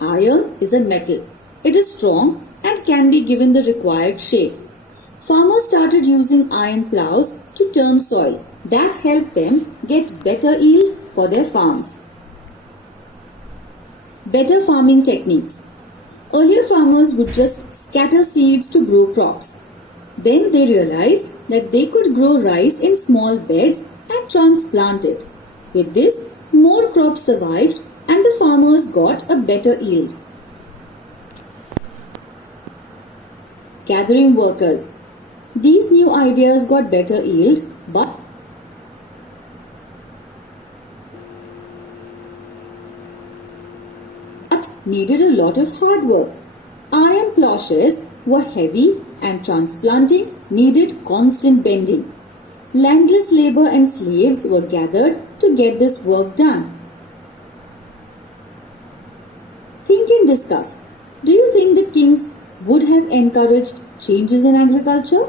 Iron is a metal. It is strong and can be given the required shape. Farmers started using iron plows to turn soil. That helped them get better yield for their farms. Better farming techniques. Earlier farmers would just scatter seeds to grow crops. Then they realized that they could grow rice in small beds and transplant it. With this, more crops survived and the farmers got a better yield. Gathering workers. These new ideas got better yield but needed a lot of hard work. Iron plowshares were heavy and transplanting needed constant bending. Landless labor and slaves were gathered to get this work done. Think and discuss. Do you think the kings would have encouraged changes in agriculture?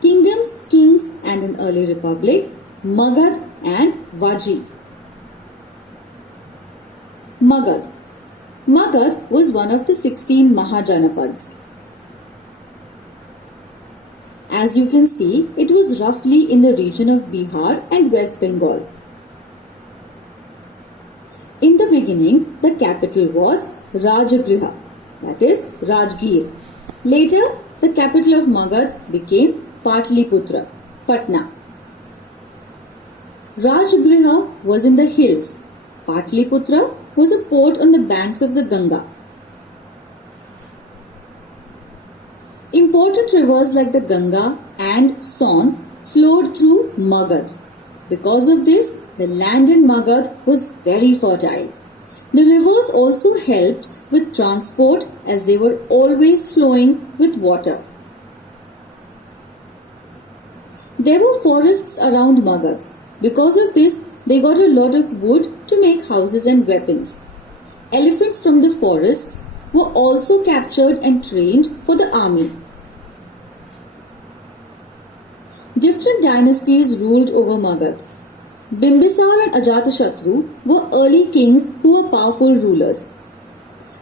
Kingdoms, kings and an early republic, Magad and Vaji. Magad. Magad was one of the 16 Mahajanapads. As you can see, it was roughly in the region of Bihar and West Bengal. In the beginning, the capital was Rajagriha, that is Rajgir. Later, the capital of Magad became Patliputra, Patna. Rajagriha was in the hills. Patliputra was a port on the banks of the Ganga. Important rivers like the Ganga and Son flowed through Magad. Because of this, the land in Magad was very fertile. The rivers also helped with transport as they were always flowing with water. There were forests around Magad. Because of this, they got a lot of wood to make houses and weapons. Elephants from the forests were also captured and trained for the army. Different dynasties ruled over Magad. Bimbisar and Ajatashatru were early kings who were powerful rulers.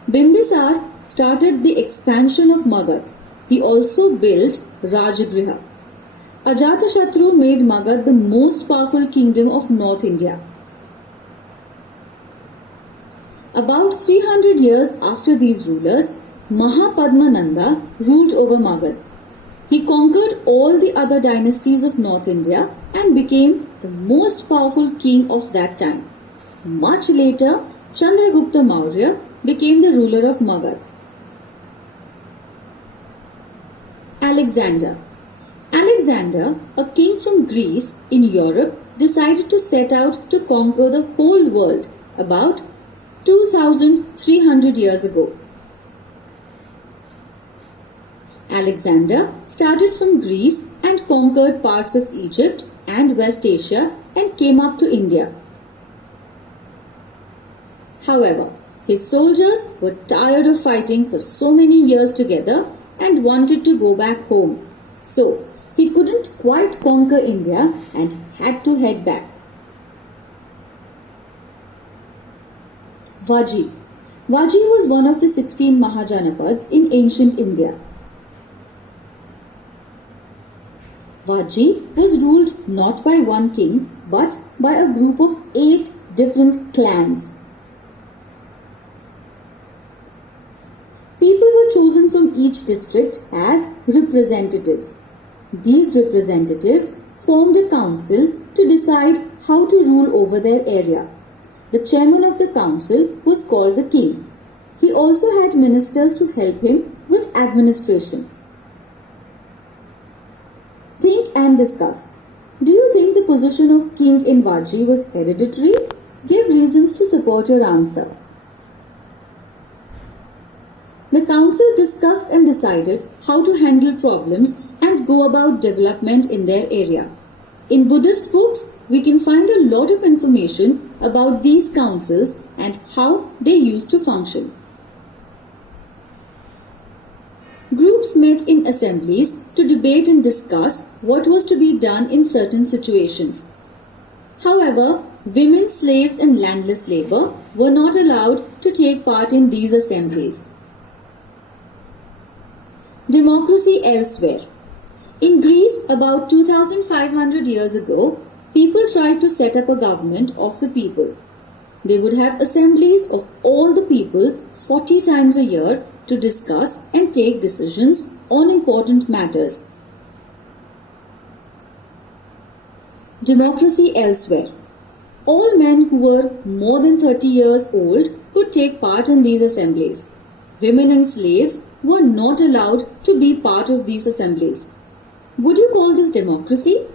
Bimbisar started the expansion of Magad. He also built Rajagriha. Ajatashatru made Magad the most powerful kingdom of North India. About 300 years after these rulers, Mahapadmananda ruled over Magad. He conquered all the other dynasties of North India and became the most powerful king of that time. Much later, Chandragupta Maurya became the ruler of Magad. Alexander. Alexander, a king from Greece in Europe, decided to set out to conquer the whole world about 2300 years ago. Alexander started from Greece and conquered parts of Egypt and West Asia and came up to India. However, his soldiers were tired of fighting for so many years together and wanted to go back home. So, he couldn't quite conquer India and had to head back. Vaji. Vaji was one of the 16 Mahajanapads in ancient India. Vaji was ruled not by one king but by a group of 8 different clans. People were chosen from each district as representatives. These representatives formed a council to decide how to rule over their area. The chairman of the council was called the king. He also had ministers to help him with administration. Think and discuss. Do you think the position of king in Vaji was hereditary? Give reasons to support your answer. The council discussed and decided how to handle problems and go about development in their area. In Buddhist books, we can find a lot of information about these councils and how they used to function. Groups met in assemblies to debate and discuss what was to be done in certain situations. However, Women slaves and landless labor were not allowed to take part in these assemblies. Democracy elsewhere. In Greece, about 2500 years ago, people tried to set up a government of the people. They would have assemblies of all the people 40 times a year to discuss and take decisions on important matters. Democracy elsewhere. All men who were more than 30 years old could take part in these assemblies. Women and slaves were not allowed to be part of these assemblies. Would you call this democracy?